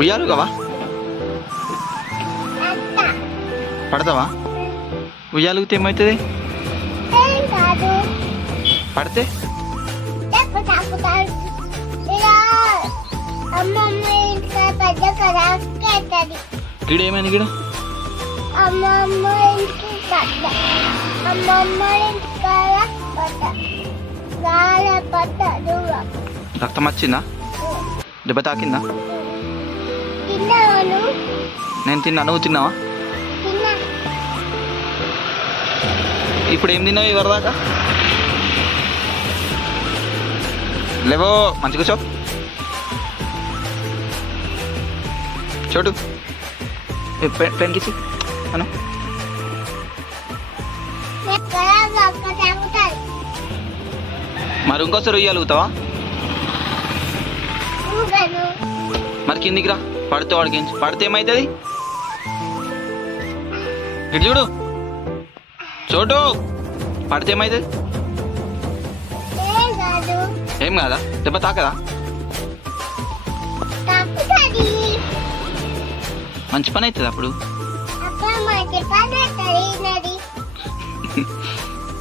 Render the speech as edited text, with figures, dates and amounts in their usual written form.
ఉయ్యాలు కావా? పడతావా? ఉయ్యాలుగితే ఏమవుతుంది? పడితే గిడ ఏమైంది? గిడ రక్తం వచ్చిందా? దెబ్బ తాకిందా? నేను తిన్నా, నువ్వు తిన్నావా? ఇప్పుడు ఏం తిన్నావు ఇవరిదాకా? లేవో మంచిగా కూర్చో. చోటు పెన్కిచ్చి అను. మరి ఇంకోసారి ఉయ్యాలుగుతావా? మరి కిందికి రా. పడితే వాడికి పడితే ఏమవుతుంది? ఇటు చూడు చోటు, పడితే ఏమవుతుంది? ఏం కాదా? దెబ్బ తాకదా? మంచి పని అవుతుంది అప్పుడు.